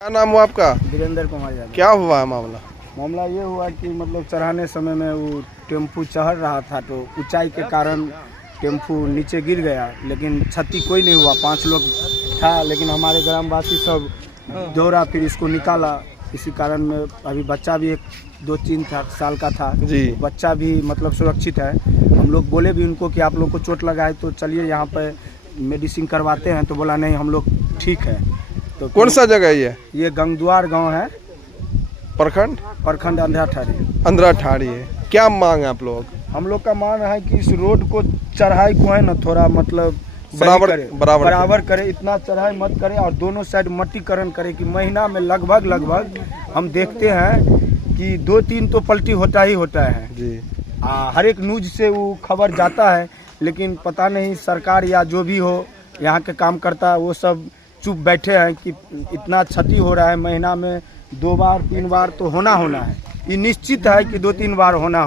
क्या नाम हुआ आपका? वीरेंद्र कुमार यादव। क्या हुआ है मामला? मामला ये हुआ कि मतलब चढ़ाने समय में वो टेम्पू चढ़ रहा था तो ऊंचाई के कारण टेम्पू नीचे गिर गया, लेकिन क्षति कोई नहीं हुआ। 5 लोग था, लेकिन हमारे ग्रामवासी सब दौड़ा फिर इसको निकाला। इसी कारण में अभी बच्चा भी 2-3 साल का था जी। बच्चा भी मतलब सुरक्षित है। हम लोग बोले भी उनको कि आप लोग को चोट लगा है तो चलिए यहाँ पे मेडिसिन करवाते हैं, तो बोला नहीं हम लोग ठीक है। तो कौन सा जगह है ये गंगद्वार गांव है, प्रखंड अंधरा ठाड़ी है। क्या मांग है आप लोग? हम लोग का मांग है कि इस रोड को चढ़ाई को है ना थोड़ा मतलब बराबर करे, इतना चढ़ाई मत करे और दोनों साइड मट्टीकरण करे कि महीना में लगभग हम देखते हैं कि 2-3 तो पलटी होता ही होता है जी। हर एक न्यूज से वो खबर जाता है, लेकिन पता नहीं सरकार या जो भी हो यहाँ के काम करता है वो सब चुप बैठे हैं कि इतना क्षति हो रहा है। महीना में 2 बार 3 बार तो होना है, ये निश्चित है कि 2-3 बार होना